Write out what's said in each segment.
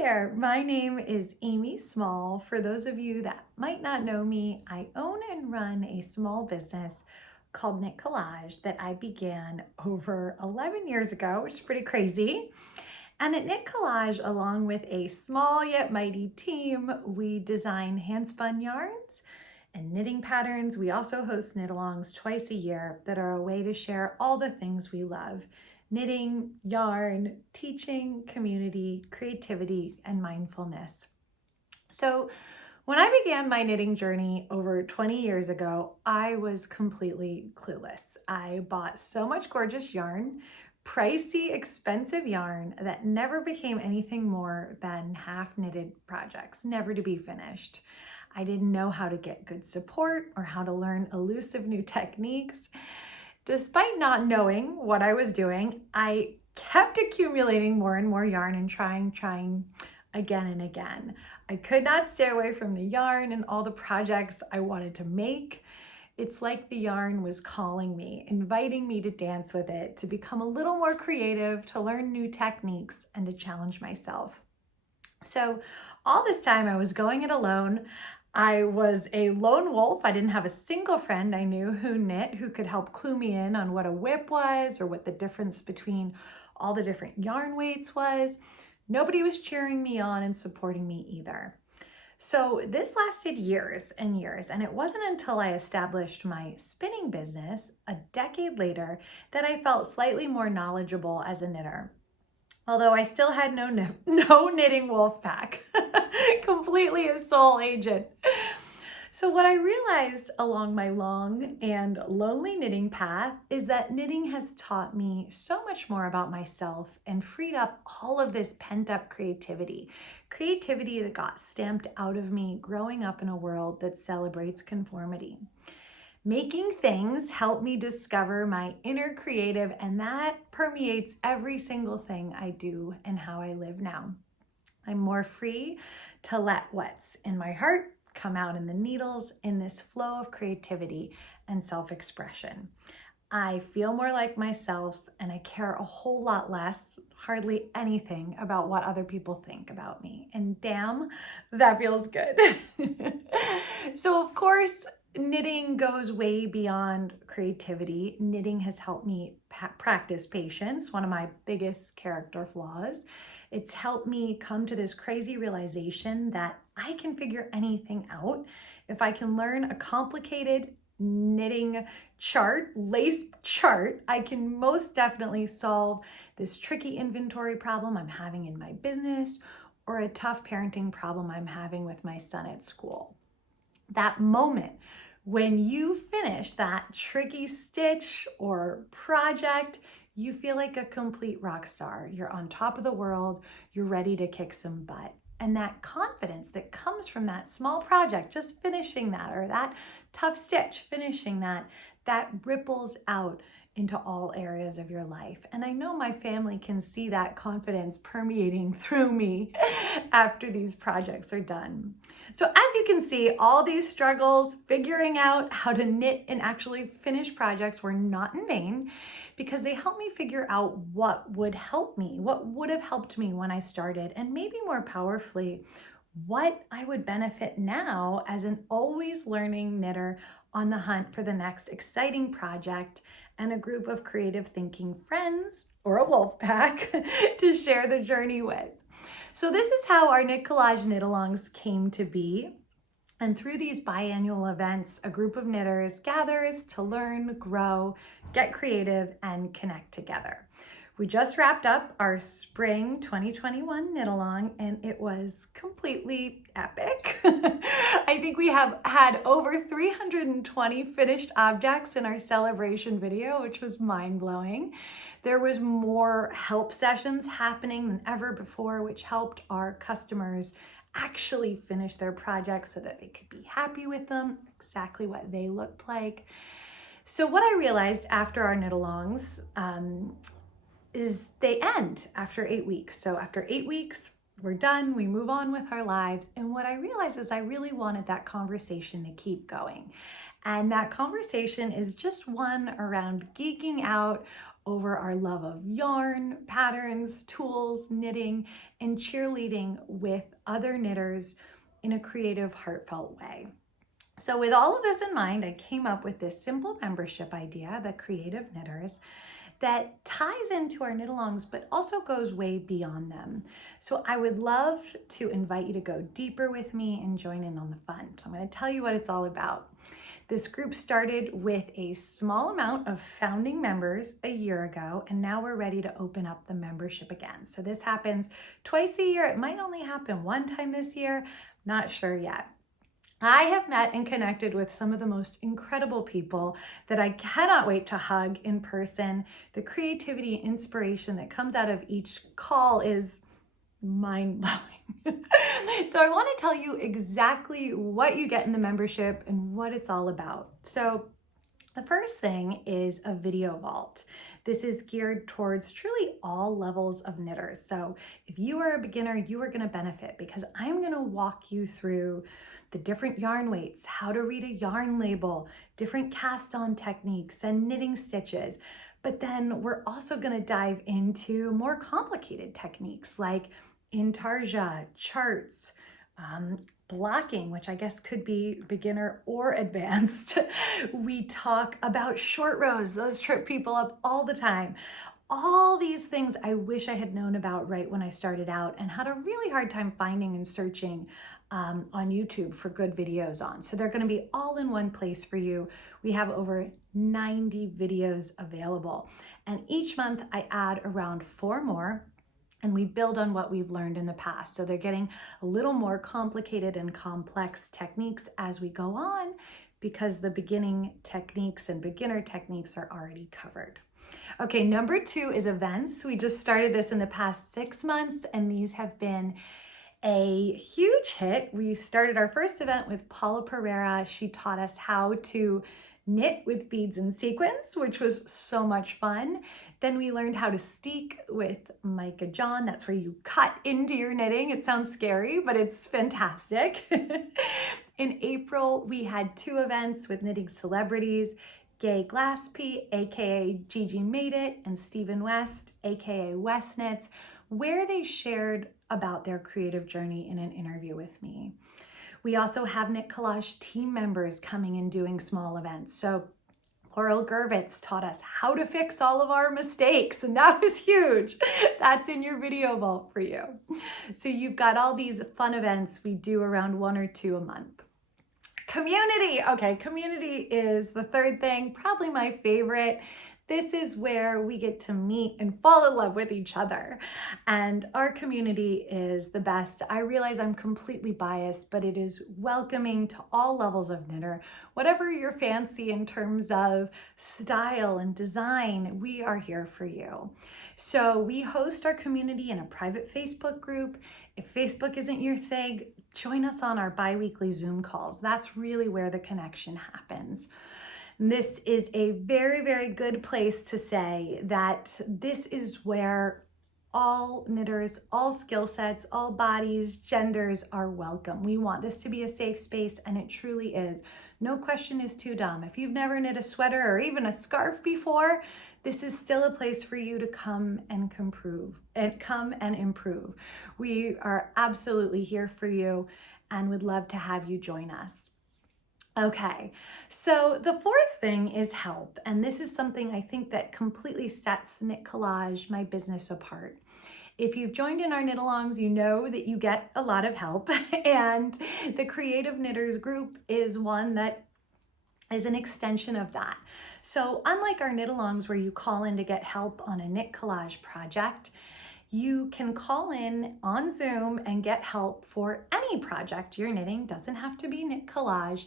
there, my name is Amy Small. For those of you that might not know me, I own and run a small business called Knit Collage that I began over 11 years ago, which is pretty crazy. And at Knit Collage, along with a small yet mighty team, we design hand-spun yarns and knitting patterns. We also host knit-alongs twice a year that are a way to share all the things we love: knitting, yarn, teaching, community, creativity, and mindfulness. So when I began my knitting journey over 20 years ago, I was completely clueless. I bought so much gorgeous yarn, pricey, expensive yarn that never became anything more than half-knitted projects, never to be finished. I didn't know how to get good support or how to learn elusive new techniques. Despite not knowing what I was doing, I kept accumulating more and more yarn and trying again and again. I could not stay away from the yarn and all the projects I wanted to make. It's like the yarn was calling me, inviting me to dance with it, to become a little more creative, to learn new techniques, and to challenge myself. So all this time I was going it alone. I was a lone wolf. I didn't have a single friend I knew who knit, who could help clue me in on what a whip was or what the difference between all the different yarn weights was. Nobody was cheering me on and supporting me either. So this lasted years and years, and it wasn't until I established my spinning business a decade later that I felt slightly more knowledgeable as a knitter. Although I still had no knitting wolf pack, completely a sole agent. So what I realized along my long and lonely knitting path is that knitting has taught me so much more about myself and freed up all of this pent-up creativity that got stamped out of me growing up in a world that celebrates conformity. Making things helped me discover my inner creative, and that permeates every single thing I do and how I live now. I'm more free to let what's in my heart come out in the needles in this flow of creativity and self-expression. I feel more like myself, and I care a whole lot less, hardly anything, about what other people think about me. And damn, that feels good. So of course, knitting goes way beyond creativity. Knitting has helped me practice patience, one of my biggest character flaws. It's helped me come to this crazy realization that I can figure anything out if I can learn a complicated knitting chart, lace chart. I can most definitely solve this tricky inventory problem I'm having in my business or a tough parenting problem I'm having with my son at school. That moment when you finish that tricky stitch or project, you feel like a complete rock star. You're on top of the world. You're ready to kick some butt. And that confidence that comes from that small project, just finishing that, or that tough stitch, finishing that ripples out into all areas of your life. And I know my family can see that confidence permeating through me after these projects are done. So as you can see, all these struggles, figuring out how to knit and actually finish projects, were not in vain, because they helped me figure out what would help me, what would have helped me when I started, and maybe more powerfully, what I would benefit now as an always learning knitter on the hunt for the next exciting project and a group of creative thinking friends, or a wolf pack, to share the journey with. So this is how our Knit Collage knit-alongs came to be. And through these biannual events, a group of knitters gathers to learn, grow, get creative, and connect together. We just wrapped up our spring 2021 knit-along, and it was completely epic. I think we have had over 320 finished objects in our celebration video, which was mind-blowing. There was more help sessions happening than ever before, which helped our customers actually finish their projects so that they could be happy with them, exactly what they looked like. So what I realized after our knit-alongs is they end after 8 weeks. So after 8 weeks, we're done, we move on with our lives. And what I realized is I really wanted that conversation to keep going. And that conversation is just one around geeking out over our love of yarn, patterns, tools, knitting, and cheerleading with other knitters in a creative, heartfelt way. So with all of this in mind, I came up with this simple membership idea, the Creative Knitters, that ties into our knit-alongs, but also goes way beyond them. So I would love to invite you to go deeper with me and join in on the fun. So I'm going to tell you what it's all about. This group started with a small amount of founding members a year ago, and now we're ready to open up the membership again. So this happens twice a year. It might only happen one time this year, not sure yet. I have met and connected with some of the most incredible people that I cannot wait to hug in person. The creativity and inspiration that comes out of each call is mind-blowing. So I want to tell you exactly what you get in the membership and what it's all about. So the first thing is a video vault. This is geared towards truly all levels of knitters. So if you are a beginner, you are going to benefit because I'm going to walk you through the different yarn weights, how to read a yarn label, different cast on techniques and knitting stitches. But then we're also going to dive into more complicated techniques like intarsia, charts, blocking, which I guess could be beginner or advanced. We talk about short rows, those trip people up all the time. All these things I wish I had known about right when I started out and had a really hard time finding and searching on YouTube for good videos on. So they're going to be all in one place for you. We have over 90 videos available. And each month I add around 4 more. And we build on what we've learned in the past. So they're getting a little more complicated and complex techniques as we go on because the beginning techniques and beginner techniques are already covered. Okay, number 2 is events. We just started this in the past 6 months and these have been a huge hit. We started our first event with Paula Pereira. She taught us how to knit with beads and sequins, which was so much fun. Then we learned how to steek with Micah John. That's where you cut into your knitting. It sounds scary, but it's fantastic. In April, we had 2 events with knitting celebrities, Gay Glaspie, aka Gigi Made It, and Stephen West, aka West Knits, where they shared about their creative journey in an interview with me. We also have Knit Collage team members coming and doing small events. So Laurel Gervitz taught us how to fix all of our mistakes, and that was huge. That's in your video vault for you. So you've got all these fun events. We do around 1 or 2 a month. Community. Okay, community is the third thing, probably my favorite. This is where we get to meet and fall in love with each other. And our community is the best. I realize I'm completely biased, but it is welcoming to all levels of knitter. Whatever your fancy in terms of style and design, we are here for you. So we host our community in a private Facebook group. If Facebook isn't your thing, join us on our bi-weekly Zoom calls. That's really where the connection happens. This is a very, very good place to say that this is where all knitters, all skill sets, all bodies, genders are welcome. We want this to be a safe space, and it truly is. No question is too dumb. If you've never knit a sweater or even a scarf before, this is still a place for you to come and improve. We are absolutely here for you and would love to have you join us. Okay, so the 4th thing is help, and this is something I think that completely sets Knit Collage, my business, apart. If you've joined in our knit-alongs, you know that you get a lot of help, and the Creative Knitters group is one that is an extension of that. So unlike our knit-alongs where you call in to get help on a Knit Collage project, you can call in on Zoom and get help for any project you're knitting. Doesn't have to be Knit Collage,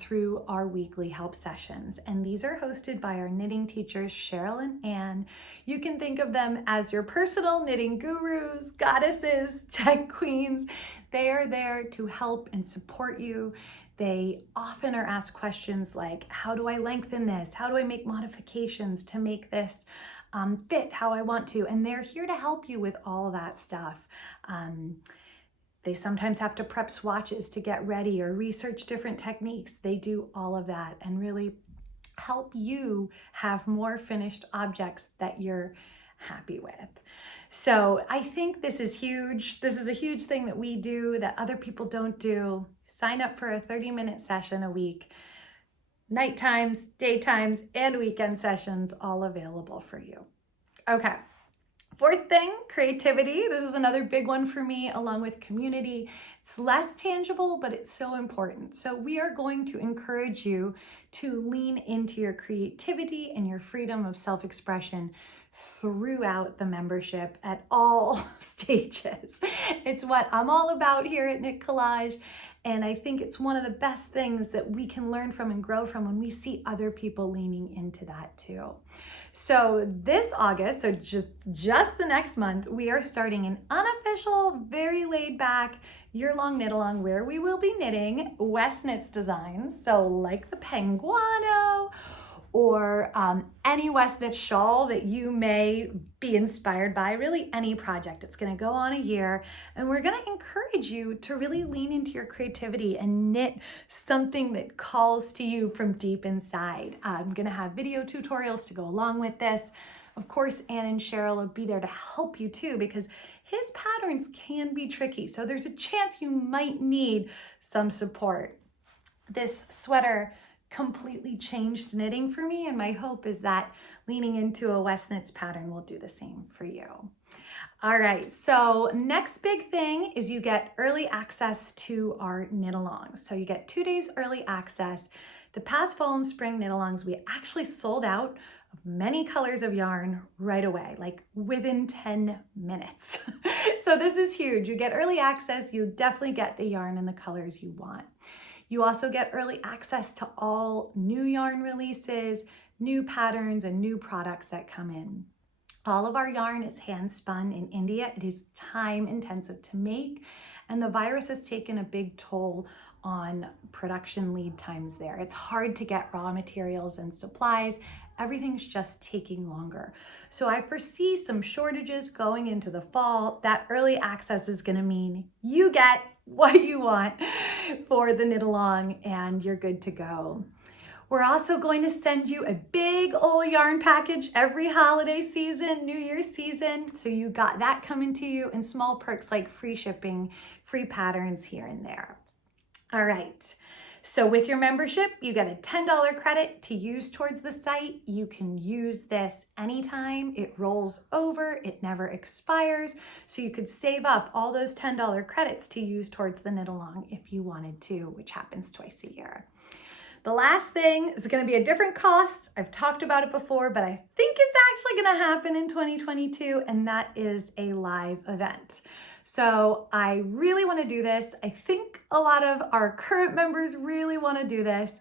through our weekly help sessions. And these are hosted by our knitting teachers, Cheryl and Anne. You can think of them as your personal knitting gurus, goddesses, tech queens. They are there to help and support you. They often are asked questions like, how do I lengthen this? How do I make modifications to make this fit how I want to? And they're here to help you with all of that stuff. They sometimes have to prep swatches to get ready or research different techniques. They do all of that and really help you have more finished objects that you're happy with. So I think this is huge. This is a huge thing that we do that other people don't do. Sign up for a 30-minute session a week. Night times, daytimes, and weekend sessions all available for you. Okay. Fourth thing, creativity. This is another big one for me, along with community. It's less tangible, but it's so important. So we are going to encourage you to lean into your creativity and your freedom of self-expression throughout the membership at all stages. It's what I'm all about here at Knit Collage. And I think it's one of the best things that we can learn from and grow from when we see other people leaning into that too. So this August, so just the next month, we are starting an unofficial, very laid back, year-long knit-along where we will be knitting West Knits designs. So like the Penguano, or any West Knit shawl that you may be inspired by, really any project. It's gonna go on a year, and we're gonna encourage you to really lean into your creativity and knit something that calls to you from deep inside. I'm gonna have video tutorials to go along with this. Of course, Ann and Cheryl will be there to help you too, because his patterns can be tricky. So there's a chance you might need some support. This sweater completely changed knitting for me, and my hope is that leaning into a West Knits pattern will do the same for you. All right, so next big thing is you get early access to our knit-alongs. So you get 2 days early access. The past fall and spring knit-alongs, we actually sold out of many colors of yarn right away, like within 10 minutes. So this is huge. You get early access, you definitely get the yarn and the colors you want. You also get early access to all new yarn releases, new patterns, and new products that come in. All of our yarn is hand spun in India. It is time intensive to make, and the virus has taken a big toll on production lead times there. It's hard to get raw materials and supplies. Everything's just taking longer. So I foresee some shortages going into the fall. That early access is gonna mean you get what you want for the knit along and you're good to go. We're also going to send you a big old yarn package every holiday season, New Year's season. So you got that coming to you, and small perks like free shipping, free patterns here and there. All right. So with your membership, you get a $10 credit to use towards the site. You can use this anytime. It rolls over, it never expires. So you could save up all those $10 credits to use towards the knit along if you wanted to, which happens twice a year. The last thing is going to be a different cost. I've talked about it before, but I think it's actually going to happen in 2022, and that is a live event. So I really want to do this. I think a lot of our current members really want to do this.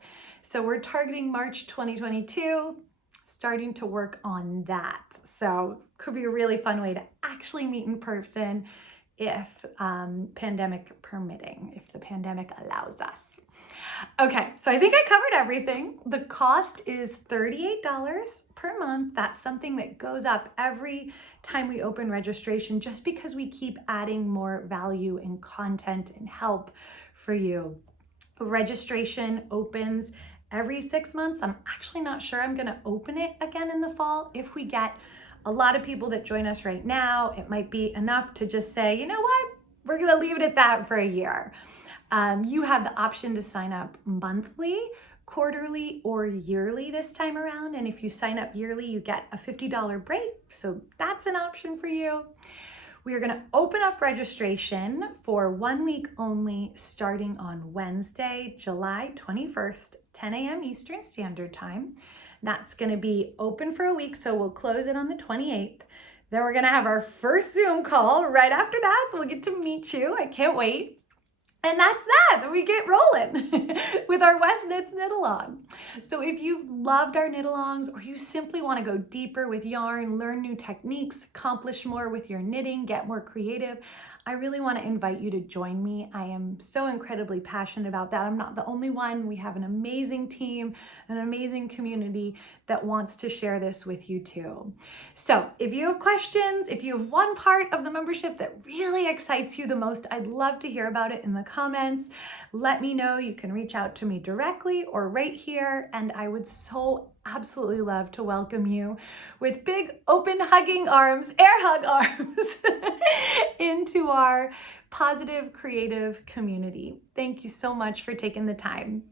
So we're targeting March 2022, starting to work on that. So could be a really fun way to actually meet in person if pandemic permitting, if the pandemic allows us. Okay, so I think I covered everything. The cost is $38 per month. That's something that goes up every time we open registration, just because we keep adding more value and content and help for you. Registration opens every 6 months. I'm actually not sure I'm gonna open it again in the fall. If we get a lot of people that join us right now, it might be enough to just say, you know what, we're gonna leave it at that for a year. You have the option to sign up monthly, quarterly, or yearly this time around. And if you sign up yearly, you get a $50 break. So that's an option for you. We are going to open up registration for 1 week only, starting on Wednesday, July 21st, 10 a.m. Eastern Standard Time. That's going to be open for a week, so we'll close it on the 28th. Then we're going to have our first Zoom call right after that, so we'll get to meet you. I can't wait. And that's that. Then we get rolling with our West Knits knit along. So if you've loved our knit alongs, or you simply want to go deeper with yarn, learn new techniques, accomplish more with your knitting, get more creative, I really want to invite you to join me. I am so incredibly passionate about that. I'm not the only one. We have an amazing team, an amazing community that wants to share this with you too. So if you have questions, if you have one part of the membership that really excites you the most, I'd love to hear about it in the comments. Let me know. You can reach out to me directly or right here, and I would so absolutely love to welcome you with big open hugging arms, air hug arms, into our positive creative community. Thank you so much for taking the time.